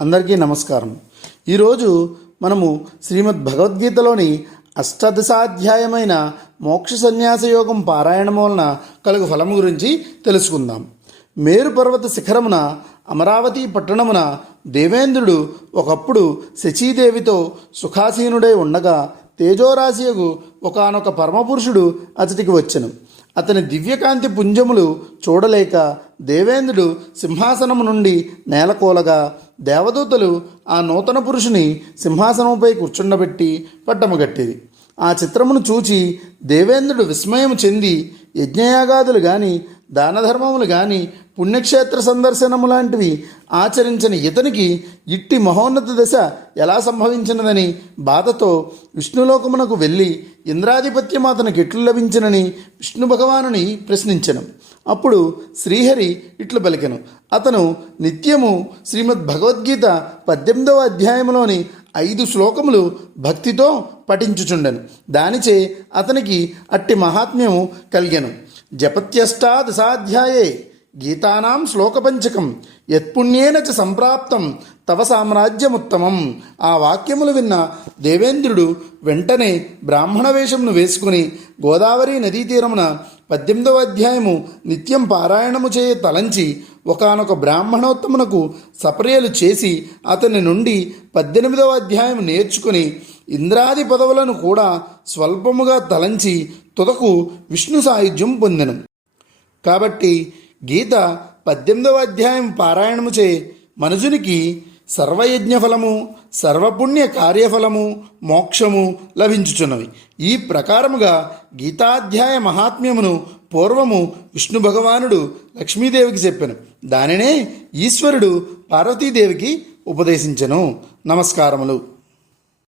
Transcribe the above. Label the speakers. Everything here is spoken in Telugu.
Speaker 1: అందరికీ నమస్కారం. ఈరోజు మనము శ్రీమద్ భగవద్గీతలోని అష్టాదశాధ్యాయమైన మోక్ష సన్యాస యోగం పారాయణం వలన కలుగు ఫలం గురించి తెలుసుకుందాం. మేరు పర్వత శిఖరమున అమరావతి పట్టణమున దేవేంద్రుడు ఒకప్పుడు శచీదేవితో సుఖాసీనుడై ఉండగా తేజోరాశియకు ఒకానొక పరమపురుషుడు అతడికి వచ్చెను. అతని దివ్యకాంతి పుంజములు చూడలేక దేవేంద్రుడు సింహాసనము నుండి నేలకోలగా దేవదూతలు ఆ నూతన పురుషుని సింహాసనముపై కూర్చుండబెట్టి పట్టమగట్టిరి ఆ చిత్రమును చూచి దేవేంద్రుడు విస్మయం చెంది యజ్ఞయాగాదులు గాని దానధర్మములు గాని పుణ్యక్షేత్ర సందర్శనము లాంటివి ఆచరించని ఇతనికి ఇట్టి మహోన్నత దశ ఎలా సంభవించినదని బాధతో విష్ణులోకమునకు వెళ్ళి ఇంద్రాధిపత్యం అతనికి ఎట్లు లభించినని విష్ణు భగవానుని ప్రశ్నించను. అప్పుడు శ్రీహరి ఇట్లు పలికెను. అతను నిత్యము శ్రీమద్ భగవద్గీత పద్దెనిమిదవ అధ్యాయంలోని ఐదు శ్లోకములు భక్తితో పఠించుచుండెను. దానిచే అతనికి అట్టి మహాత్మ్యము కలిగెను. జపత్యష్టాదశాధ్యాయే. గీతానాం శ్లోకపంచకం. యత్పుణ్యేన చ సంప్రాప్తం. తవ సామ్రాజ్యముత్తమం. ఆ వాక్యములు విన్న దేవేంద్రుడు వెంటనే బ్రాహ్మణ వేషమును వేసుకుని గోదావరి నదీ తీరమున పద్దెనిమిదవ అధ్యాయము నిత్యం పారాయణము చేయ తలంచి ఒకనొక బ్రాహ్మణోత్తమునకు సపర్యలు చేసి అతని నుండి పద్దెనిమిదవ అధ్యాయం నేర్చుకుని ఇంద్రాది పదవులను కూడా స్వల్పముగా తలంచి తుదకు విష్ణు సాయుధ్యం పొందెను. కాబట్టి గీత పద్దెనిమిదవ అధ్యాయం పారాయణము చే మనుజునికి సర్వయజ్ఞ ఫలము సర్వపుణ్య కార్యఫలము మోక్షము లభించుచున్నవి. ఈ ప్రకారముగా గీతాధ్యాయ మహాత్మ్యమును పూర్వము విష్ణు భగవానుడు లక్ష్మీదేవికి చెప్పాను. దానినే ఈశ్వరుడు పార్వతీదేవికి ఉపదేశించెను. నమస్కారములు.